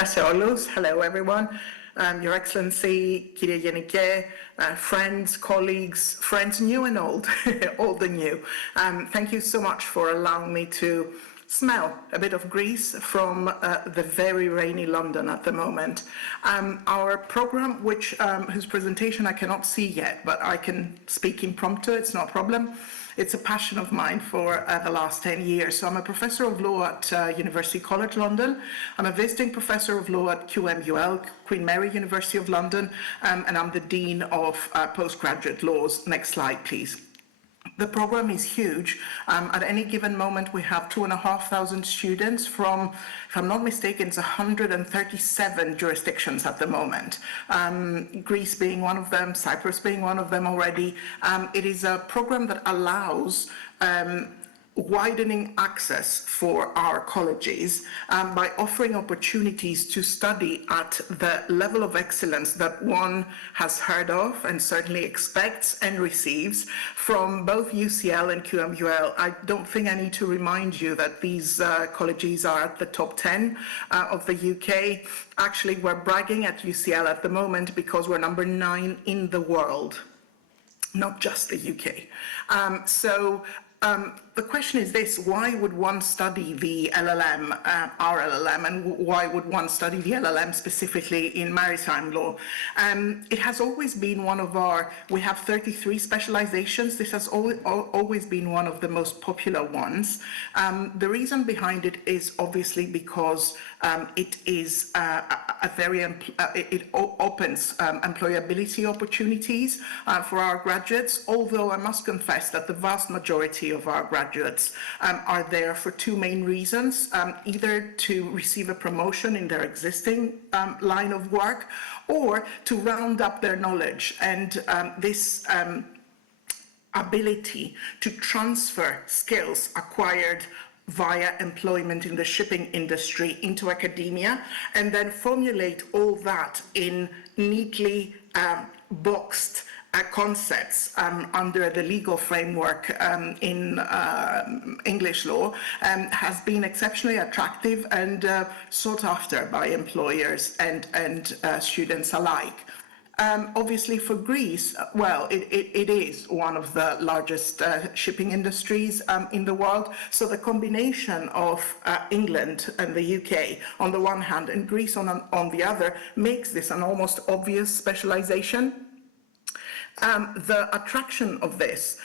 Hello, everyone. Your Excellency, Kyrie Yenike, friends, colleagues, friends new and old, old and new. Thank you so much for allowing me to smell a bit of Greece from the very rainy London at the moment. Our program, whose presentation I cannot see yet, but I can speak impromptu, it's no problem. It's a passion of mine for the last 10 years. So I'm a professor of law at University College London. I'm a visiting professor of law at UoL, Queen Mary University of London, and I'm the Dean of Postgraduate Laws. Next slide, please. The program is huge. At any given moment, we have 2,500 students from, if I'm not mistaken, it's 137 jurisdictions at the moment. Greece being one of them, Cyprus being one of them already. It is a program that allows widening access for our colleges by offering opportunities to study at the level of excellence that one has heard of and certainly expects and receives from both UCL and QMUL. I don't think I need to remind you that these colleges are at the top 10 of the UK. Actually, we're bragging at UCL at the moment because we're number 9 in the world, not just the UK. The question is this: why would one study the LLM, our LLM, and why would one study the LLM specifically in maritime law? It has always been one of our, we have 33 specializations. This has always been one of the most popular ones. The reason behind it is obviously because it is it opens employability opportunities for our graduates, although I must confess that the vast majority of our graduates are there for two main reasons, either to receive a promotion in their existing line of work or to round up their knowledge. And this ability to transfer skills acquired via employment in the shipping industry into academia and then formulate all that in neatly boxed concepts under the legal framework in English law has been exceptionally attractive and sought after by employers and students alike. Obviously for Greece, well, it is one of the largest shipping industries in the world. So the combination of England and the UK on the one hand and Greece on the other makes this an almost obvious specialization. The attraction of this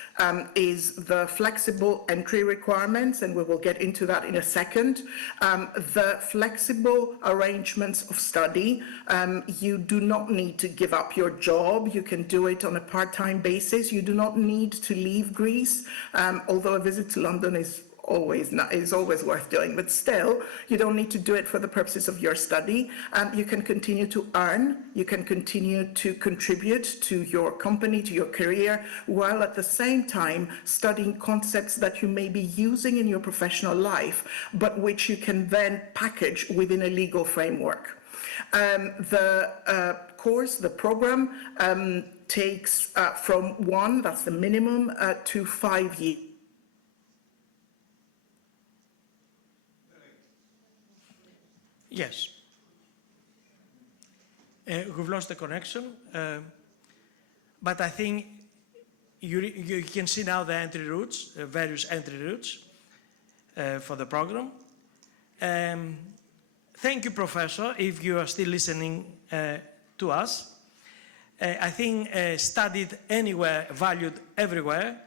is the flexible entry requirements, and we will get into that in a second. The flexible arrangements of study. You do not need to give up your job. You can do it on a part-time basis. You do not need to leave Greece, although a visit to London is always worth doing, but still you don't need to do it for the purposes of your study. You can continue to earn, you can continue to contribute to your company, to your career, while at the same time studying concepts that you may be using in your professional life, but which you can then package within a legal framework. The course, the program takes from 1, that's the minimum, to 5 years. Yes. We've lost the connection, but I think you can see now the entry routes, various entry routes for the program. Thank you, Professor, if you are still listening to us. I think studied anywhere, valued everywhere,